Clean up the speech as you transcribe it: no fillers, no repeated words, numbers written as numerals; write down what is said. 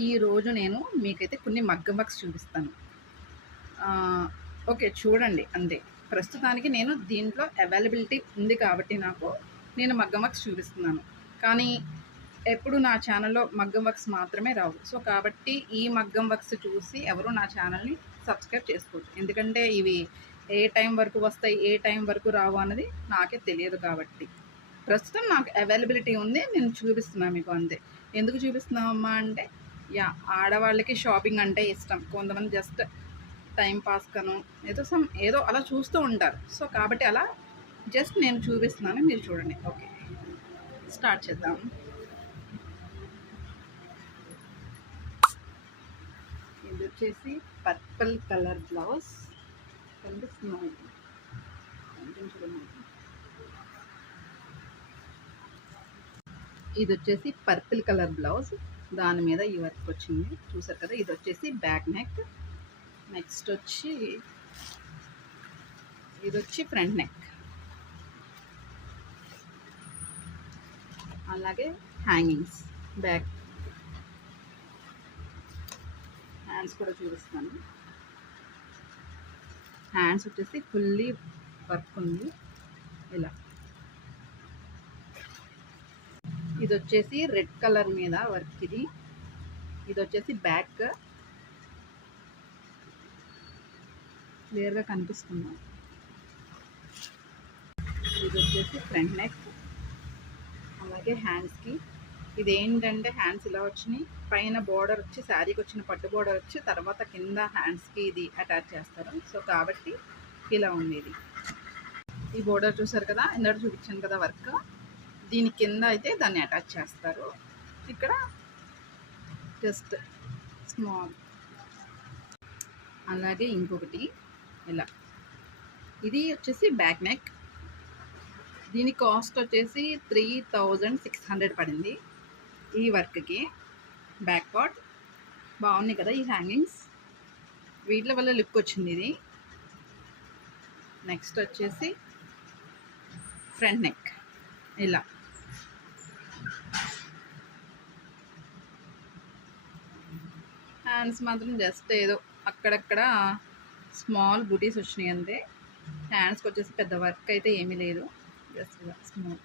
ఈరోజు నేను మీకైతే కొన్ని మగ్గం వర్క్స్ చూపిస్తాను. ఓకే. చూడండి అంతే. ప్రస్తుతానికి నేను దీంట్లో అవైలబిలిటీ ఉంది కాబట్టి నేను మగ్గం వర్క్స్ చూపిస్తున్నాను. కానీ ఎప్పుడు నా ఛానల్‌లో మగ్గం వర్క్స్ మాత్రమే రావు. సో, కాబట్టి ఈ మగ్గం వర్క్స్ చూసి ఎవరు నా ఛానల్‌ని సబ్స్క్రైబ్ చేసుకోవద్దు. ఎందుకంటే ఇవి ఏ టైం వరకు వస్తాయి, ఏ టైం వరకు రావు అన్నది నాకే తెలియదు కాబట్టి. ప్రస్తుతం నాకు అవైలబిలిటీ ఉంది. నేను చూపిస్తున్నా మీకు అంతే. ఎందుకు చూపిస్తున్నామమ్మా అంటే ఆడవాళ్ళకి షాపింగ్ అంటే ఇష్టం. కొంతమంది జస్ట్ టైం పాస్‌కనో ఏదో అలా చూస్తూ ఉంటారు. సో, కాబట్టి అలా జస్ట్ నేను చూపిస్తున్నాను. మీరు చూడండి. ఓకే. స్టార్ట్ చేద్దాం. ఇది వచ్చేసి పర్పుల్ కలర్ బ్లౌజ్ కనిపిస్తుందా మీకు? కనిపించడం ఇది వచ్చేసి పర్పుల్ కలర్ బ్లౌజ్. దాని మీద ఈ వర్క్ వచ్చింది చూసారు కదా. ఇది వచ్చేసి బ్యాక్ నెక్. నెక్స్ట్ వచ్చి ఇది వచ్చి ఫ్రంట్ నెక్, అలాగే హ్యాంగింగ్స్, బ్యాక్ హ్యాండ్స్ కూడా చూపిస్తాను. హ్యాండ్స్ వచ్చేసి ఫుల్లీ వర్క్ ఉంది ఇలా. ఇది వచ్చేసి రెడ్ కలర్ మీద వర్క్. ఇది వచ్చేసి బ్యాక్ క్లియర్గా కనిపిస్తుంది. ఇది వచ్చేసి ఫ్రంట్ నెక్, అలాగే హ్యాండ్స్కి. ఇది ఏంటంటే హ్యాండ్స్ ఇలా వచ్చినాయి, పైన బోర్డర్ వచ్చి శారీకి వచ్చిన పట్టు బోర్డర్ వచ్చి తర్వాత కింద హ్యాండ్స్కి ఇది అటాచ్ చేస్తారు. సో కాబట్టి ఇలా ఉంది ఇది. ఈ బోర్డర్ చూసారు కదా, ఇందాక చూపించాను కదా వర్క్. దీని కింద అయితే దాన్ని అటాచ్ చేస్తారు. ఇక్కడ జస్ట్ స్మాల్. అలాగే ఇంకొకటి ఇలా. ఇది వచ్చేసి బ్యాక్ నెక్. దీని కాస్ట్ వచ్చేసి 3600 పడింది ఈ వర్క్కి. బ్యాక్ పార్ట్ బాగున్నాయి కదా ఈ హ్యాంగింగ్స్, వీటి వల్ల లుక్ వచ్చింది ఇది. నెక్స్ట్ వచ్చేసి ఫ్రంట్ నెక్ ఇలా. హ్యాండ్స్ మాత్రం జస్ట్ ఏదో అక్కడక్కడ స్మాల్ బూటీస్ వచ్చినాయి అంతే. హ్యాండ్స్కి వచ్చేసి పెద్ద వర్క్ అయితే ఏమీ లేదు, జస్ట్ ఇలా స్మాల్.